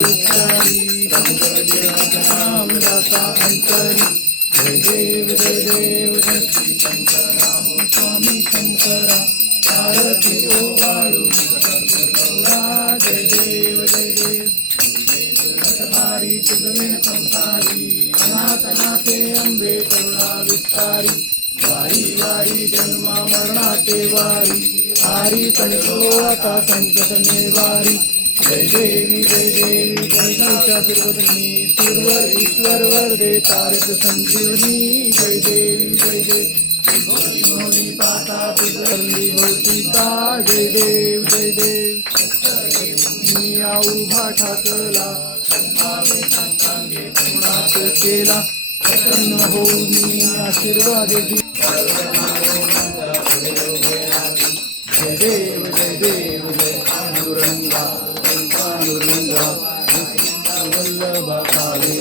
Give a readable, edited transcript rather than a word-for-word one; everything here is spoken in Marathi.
नाम दाता अंतरी जय देव जय श्री शंकरा हो स्वामी शंकरा आरती ओ वाळू जय देव भारी तुझविण संसारी अनाथनाथे अंबे करुणा विस्तारी वारी वारी जन्मा मरणाचे वारी हारी कणको आता संकट निवारी जय देवी जय महिषासुरवदनी सुरवर ईश्वर वरदे तारक संजीवनी जय देवी मोनी पाता पितरली भोवतीचा जय देव मी उभा ठाकला कोणाच केला प्रसन्न होऊन आशीर्वाद दे जय देव जय पांडुरंगा वल्लभा काळे